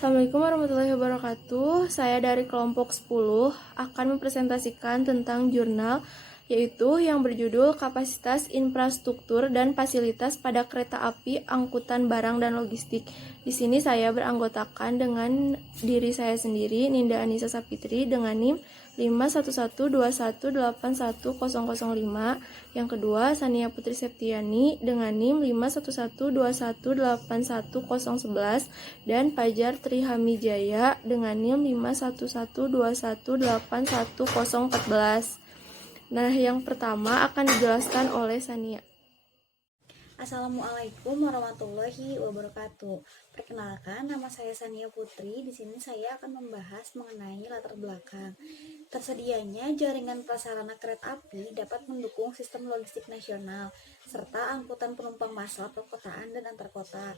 Assalamualaikum warahmatullahi wabarakatuh. Saya dari kelompok 10 akan mempresentasikan tentang jurnal yaitu yang berjudul Kapasitas Infrastruktur dan Fasilitas pada Kereta Api Angkutan Barang dan Logistik. Di sini saya beranggotakan dengan diri saya sendiri, Ninda Anissa Sapitri, dengan NIM 51121811005. Yang kedua, Sania Putri Septiani dengan NIM 51121811011 dan Fajar Trihamijaya dengan NIM 51121811014. Nah, yang pertama akan dijelaskan oleh Sania. Assalamualaikum warahmatullahi wabarakatuh. Perkenalkan, nama saya Sania Putri. Di sini saya akan membahas mengenai latar belakang. Tersedianya jaringan prasarana kereta api dapat mendukung sistem logistik nasional serta angkutan penumpang massal perkotaan dan antar kota.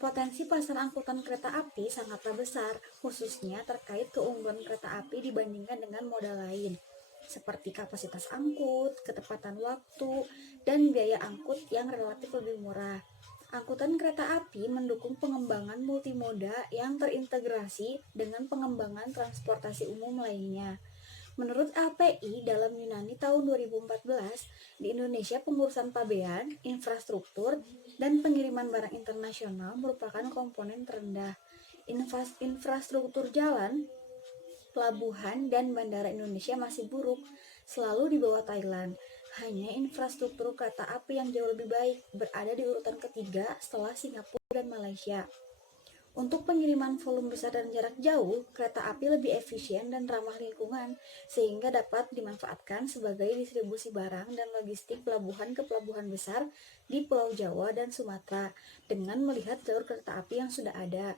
Potensi pasar angkutan kereta api sangatlah besar, khususnya terkait keunggulan kereta api dibandingkan dengan moda lain, seperti kapasitas angkut, ketepatan waktu, dan biaya angkut yang relatif lebih murah. Angkutan kereta api mendukung pengembangan multimoda yang terintegrasi dengan pengembangan transportasi umum lainnya. Menurut LPI dalam Yunani tahun 2014, di Indonesia pengurusan pabean, infrastruktur, dan pengiriman barang internasional merupakan komponen terendah. Infrastruktur jalan, pelabuhan, dan bandara Indonesia masih buruk, selalu di bawah Thailand. Hanya infrastruktur kereta api yang jauh lebih baik, berada di urutan ketiga setelah Singapura dan Malaysia. Untuk pengiriman volume besar dan jarak jauh, kereta api lebih efisien dan ramah lingkungan, sehingga dapat dimanfaatkan sebagai distribusi barang dan logistik pelabuhan ke pelabuhan besar di Pulau Jawa dan Sumatera, dengan melihat jalur kereta api yang sudah ada.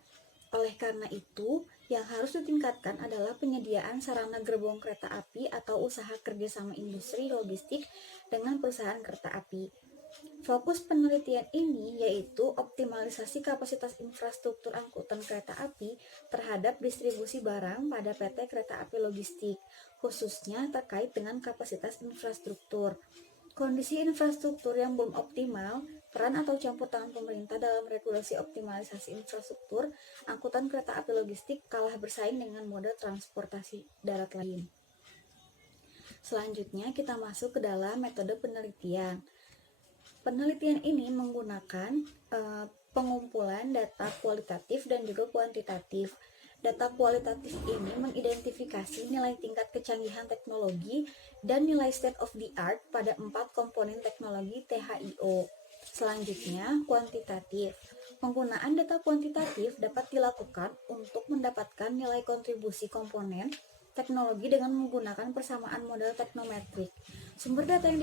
Oleh karena itu, yang harus ditingkatkan adalah penyediaan sarana gerbong kereta api atau usaha kerjasama industri logistik dengan perusahaan kereta api. Fokus penelitian ini yaitu optimalisasi kapasitas infrastruktur angkutan kereta api terhadap distribusi barang pada PT Kereta Api Logistik, khususnya terkait dengan kapasitas infrastruktur. Kondisi infrastruktur yang belum optimal, peran atau campur tangan pemerintah dalam regulasi optimalisasi infrastruktur angkutan kereta api logistik kalah bersaing dengan moda transportasi darat lain. Selanjutnya kita masuk ke dalam metode penelitian. Penelitian ini menggunakan pengumpulan data kualitatif dan juga kuantitatif. Data kualitatif ini mengidentifikasi nilai tingkat kecanggihan teknologi dan nilai state of the art pada 4 komponen teknologi THIO. Selanjutnya, kuantitatif. Penggunaan data kuantitatif dapat dilakukan untuk mendapatkan nilai kontribusi komponen teknologi dengan menggunakan persamaan model teknometrik. Sumber data yang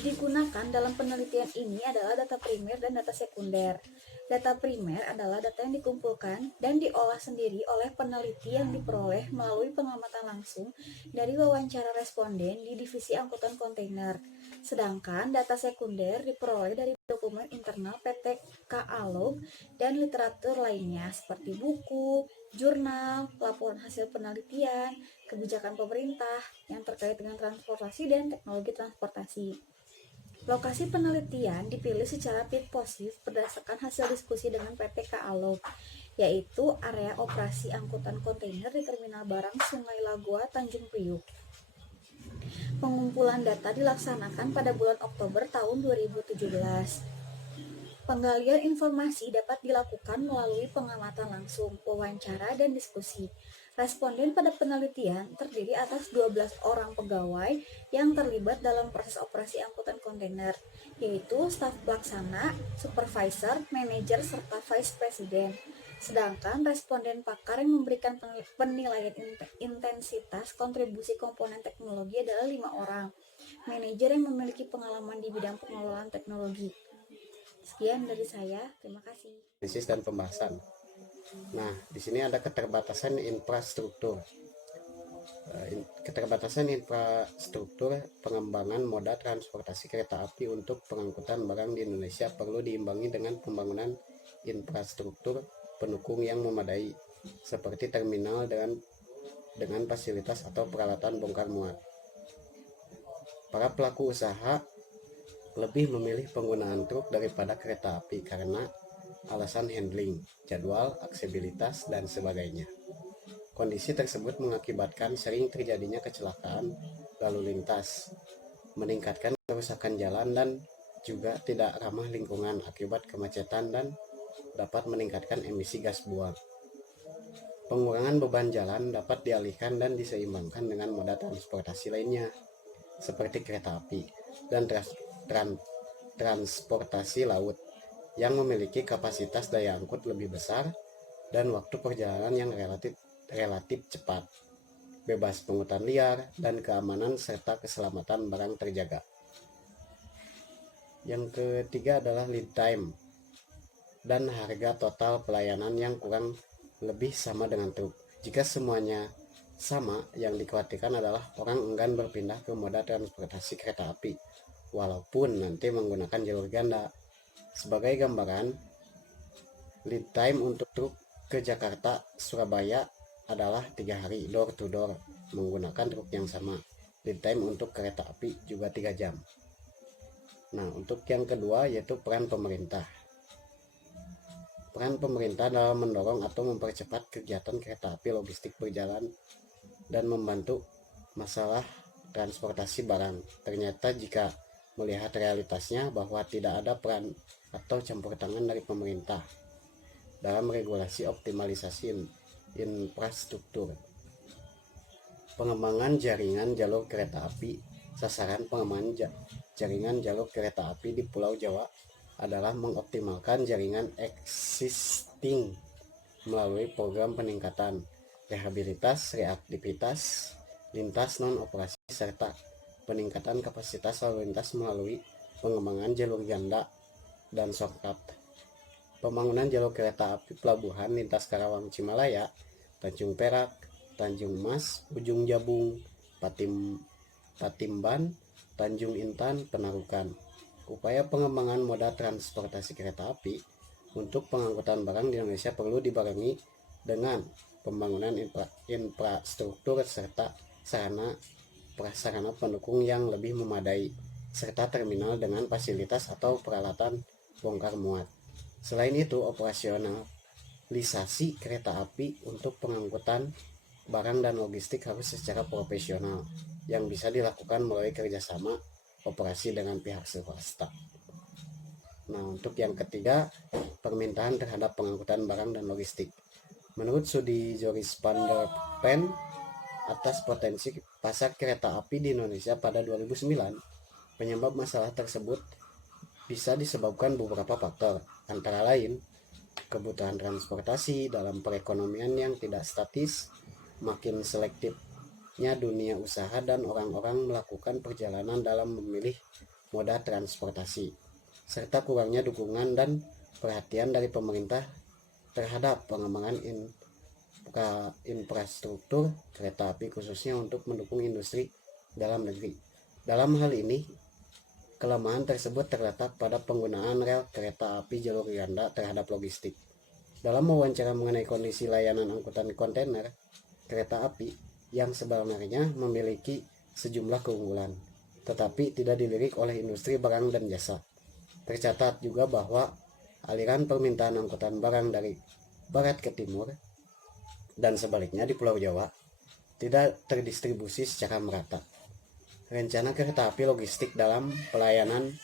digunakan dalam penelitian ini adalah data primer dan data sekunder. Data primer adalah data yang dikumpulkan dan diolah sendiri oleh peneliti yang diperoleh melalui pengamatan langsung dari wawancara responden di divisi angkutan kontainer. Sedangkan data sekunder diperoleh dari dokumen internal PT KA-log dan literatur lainnya seperti buku, jurnal, laporan hasil penelitian, kebijakan pemerintah yang terkait dengan transportasi dan teknologi transportasi. Lokasi penelitian dipilih secara purposif berdasarkan hasil diskusi dengan PT KA-log, yaitu area operasi angkutan kontainer di Terminal Barang Sungai Lagoa, Tanjung Priuk. Pengumpulan data dilaksanakan pada bulan Oktober tahun 2017. Penggalian informasi dapat dilakukan melalui pengamatan langsung, wawancara, dan diskusi. Responden pada penelitian terdiri atas 12 orang pegawai yang terlibat dalam proses operasi angkutan kontainer, yaitu staf pelaksana, supervisor, manajer, serta vice president. Sedangkan responden pakar yang memberikan penilaian intensitas kontribusi komponen teknologi adalah 5 orang. Manajer yang memiliki pengalaman di bidang pengelolaan teknologi. Sekian dari saya, terima kasih. Analisis dan pembahasan. Nah, di sini ada keterbatasan infrastruktur. Keterbatasan infrastruktur pengembangan moda transportasi kereta api untuk pengangkutan barang di Indonesia perlu diimbangi dengan pembangunan infrastruktur pendukung yang memadai, seperti terminal dengan fasilitas atau peralatan bongkar muat. Para pelaku usaha lebih memilih penggunaan truk daripada kereta api karena alasan handling, jadwal, aksesibilitas, dan sebagainya. Kondisi tersebut mengakibatkan sering terjadinya kecelakaan lalu lintas, meningkatkan kerusakan jalan dan juga tidak ramah lingkungan akibat kemacetan dan dapat meningkatkan emisi gas buang. Pengurangan beban jalan dapat dialihkan dan diseimbangkan dengan moda transportasi lainnya seperti kereta api dan transportasi laut yang memiliki kapasitas daya angkut lebih besar dan waktu perjalanan yang relatif cepat, bebas pungutan liar, dan keamanan serta keselamatan barang terjaga. Yang ketiga adalah lead time dan harga total pelayanan yang kurang lebih sama dengan truk. Jika semuanya sama, yang dikhawatirkan adalah orang enggan berpindah ke moda transportasi kereta api, walaupun nanti menggunakan jalur ganda. Sebagai gambaran, lead time untuk truk ke Jakarta, Surabaya adalah 3 hari door to door menggunakan truk yang sama. Lead time untuk kereta api juga 3 jam. Nah, untuk yang kedua yaitu peran pemerintah. Peran pemerintah dalam mendorong atau mempercepat kegiatan kereta api logistik berjalan dan membantu masalah transportasi barang. Ternyata jika melihat realitasnya bahwa tidak ada peran atau campur tangan dari pemerintah dalam regulasi optimalisasi infrastruktur. Pengembangan jaringan jalur kereta api. Sasaran pengembangan jaringan jalur kereta api di Pulau Jawa adalah mengoptimalkan jaringan existing melalui program peningkatan, rehabilitas, reaktivitas, lintas non-operasi, serta peningkatan kapasitas lalu lintas melalui pengembangan jalur ganda dan shortcut. Pembangunan jalur kereta api pelabuhan lintas Karawang Cimalaya, Tanjung Perak, Tanjung Mas, Ujung Jabung, Patimban, Tanjung Intan, Penarukan. Upaya pengembangan moda transportasi kereta api untuk pengangkutan barang di Indonesia perlu dibarengi dengan pembangunan infrastruktur serta sarana prasarana pendukung yang lebih memadai, serta terminal dengan fasilitas atau peralatan bongkar muat. Selain itu, operasionalisasi kereta api untuk pengangkutan barang dan logistik harus secara profesional yang bisa dilakukan melalui kerjasama operasi dengan pihak swasta. Nah, untuk yang ketiga, permintaan terhadap pengangkutan barang dan logistik. Menurut studi Joris van der Pen atas potensi pasar kereta api di Indonesia pada 2009, penyebab masalah tersebut bisa disebabkan beberapa faktor, antara lain kebutuhan transportasi dalam perekonomian yang tidak statis, makin selektifnya dunia usaha dan orang-orang melakukan perjalanan dalam memilih moda transportasi, serta kurangnya dukungan dan perhatian dari pemerintah terhadap pengembangan infrastruktur kereta api khususnya untuk mendukung industri dalam negeri. Dalam hal ini, kelemahan tersebut terletak pada penggunaan rel kereta api jalur ganda terhadap logistik. Dalam wawancara mengenai kondisi layanan angkutan kontainer kereta api yang sebenarnya memiliki sejumlah keunggulan, tetapi tidak dilirik oleh industri barang dan jasa. Tercatat juga bahwa aliran permintaan angkutan barang dari barat ke timur dan sebaliknya di Pulau Jawa tidak terdistribusi secara merata. Rencana kereta api logistik dalam pelayanan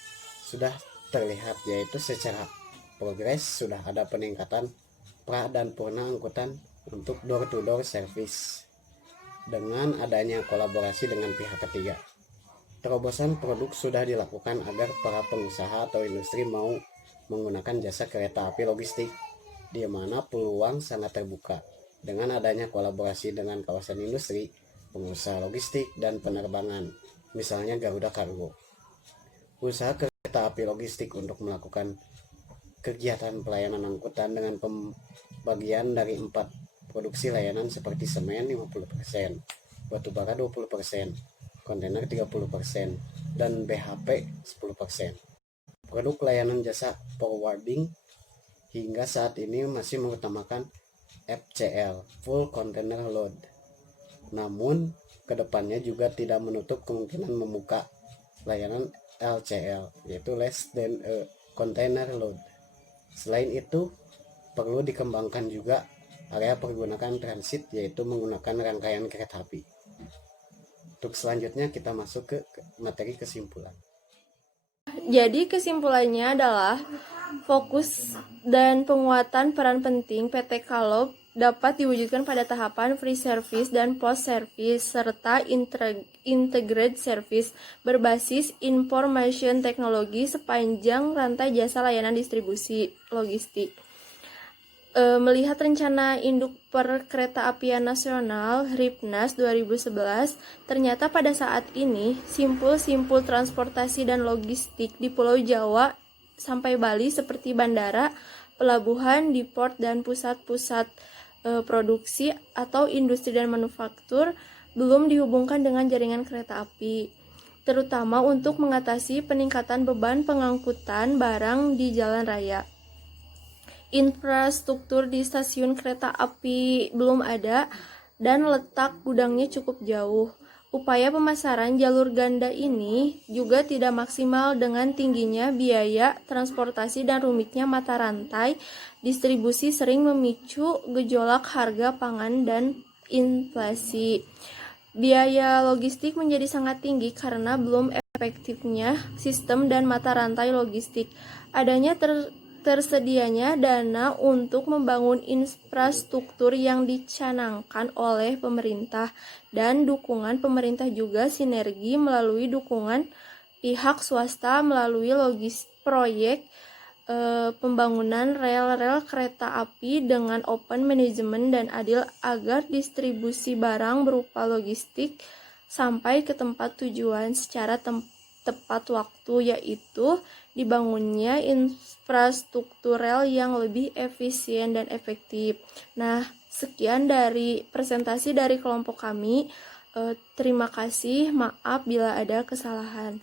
sudah terlihat, yaitu secara progres sudah ada peningkatan pra dan purna angkutan untuk door-to-door service dengan adanya kolaborasi dengan pihak ketiga. Terobosan produk sudah dilakukan agar para pengusaha atau industri mau menggunakan jasa kereta api logistik, di mana peluang sangat terbuka dengan adanya kolaborasi dengan kawasan industri, pengusaha logistik, dan penerbangan, misalnya Garuda Cargo. Usaha kereta api logistik untuk melakukan kegiatan pelayanan angkutan dengan pembagian dari 4 produksi layanan seperti semen 50%, batubara 20%, kontainer 30%, dan BHP 10%. Produk layanan jasa forwarding hingga saat ini masih mengutamakan FCL, Full Container Load. Namun, kedepannya juga tidak menutup kemungkinan membuka layanan LCL, yaitu Less Than a Container Load. Selain itu, perlu dikembangkan juga area pergunakan transit, yaitu menggunakan rangkaian kereta api. Untuk selanjutnya kita masuk ke materi kesimpulan. Jadi kesimpulannya adalah fokus dan penguatan peran penting PT Kalop dapat diwujudkan pada tahapan free service dan post service serta integrated service berbasis information technology sepanjang rantai jasa layanan distribusi logistik. Melihat rencana induk Perkeretaapian Nasional RIPNAS 2011, ternyata pada saat ini simpul-simpul transportasi dan logistik di Pulau Jawa sampai Bali seperti bandara, pelabuhan, depot, dan pusat-pusat produksi atau industri dan manufaktur belum dihubungkan dengan jaringan kereta api, terutama untuk mengatasi peningkatan beban pengangkutan barang di jalan raya. Infrastruktur di stasiun kereta api belum ada dan letak gudangnya cukup jauh. Upaya pemasaran jalur ganda ini juga tidak maksimal dengan tingginya biaya transportasi dan rumitnya mata rantai distribusi sering memicu gejolak harga pangan dan inflasi. Biaya logistik menjadi sangat tinggi karena belum efektifnya sistem dan mata rantai logistik. Adanya tersedianya dana untuk membangun infrastruktur yang dicanangkan oleh pemerintah dan dukungan pemerintah juga sinergi melalui dukungan pihak swasta melalui proyek pembangunan rel-rel kereta api dengan open management dan adil agar distribusi barang berupa logistik sampai ke tempat tujuan secara tepat waktu, yaitu dibangunnya infrastruktur rel yang lebih efisien dan efektif. Nah, sekian dari presentasi dari kelompok kami. Terima kasih, maaf bila ada kesalahan.